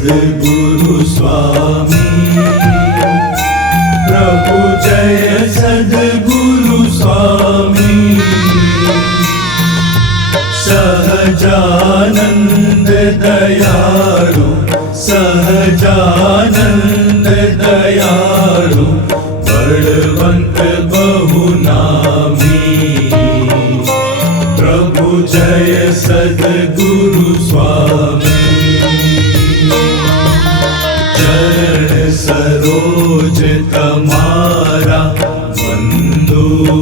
सद्गुरु स्वामी प्रभु जय सद्गुरु स्वामी। सहजानन्द दयालु सहजानन्द दयालु बलवन्त बहुना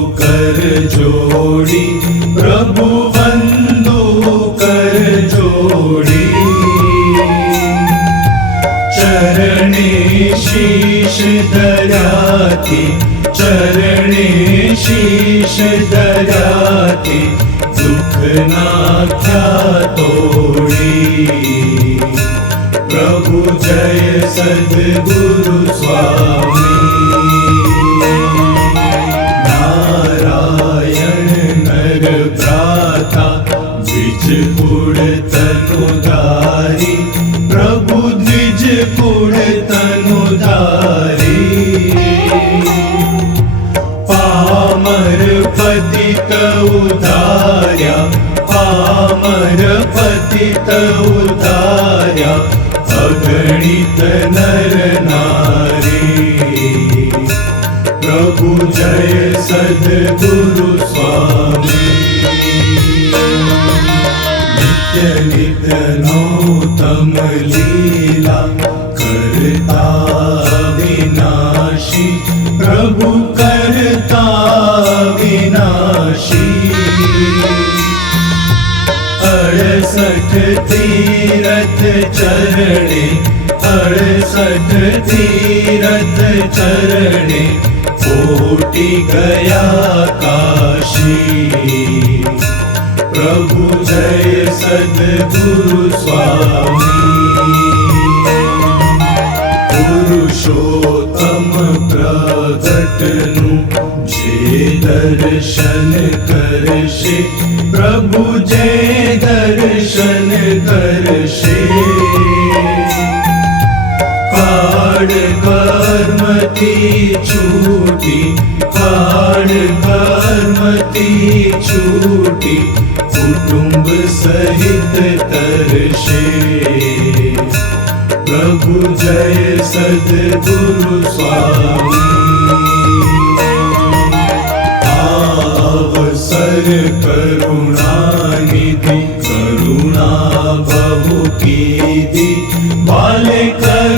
कर जोड़ी, प्रभु वंदू कर जोड़ी। चरणे शीश दयाति चरणे शीश दयाति दुख नाख्या तोड़ी। प्रभु जय सद्गुरु स्वामी। દ્વિજ કુળ તનુ ધારી પ્રભુ દ્વિજ કુળ તનુ ધારી પામર પતિત ઉધાર્યા પામર પતિત ઉધાર્યા અગણિત નર નારી પ્રભુ જય સદગુરુ સ્વામી लीला करता विनाशी प्रभु करता विनाशी अड़सठ तीरथ चरणे अड़सठ तीरथ चरणे कोटि गया काशी। प्रभु जय पुरुषोत्तम प्रगटनु जे दर्शन करशे प्रभु दर्शन करशे। काड कर्मती छूटी काड कर्मती छूटी कुटुंब सहित तरशे प्रभु जय सद्गुरु स्वामी। अवसर करुणानिधि करुणा बहु कीधि बाले करुणा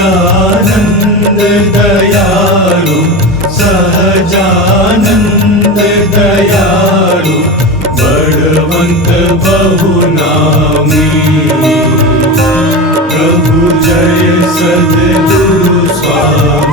सहजानन्द दयालु सहजानन्द दयालु बळवन्त बहुनामी प्रभु जय सद्गुरु स्वामी।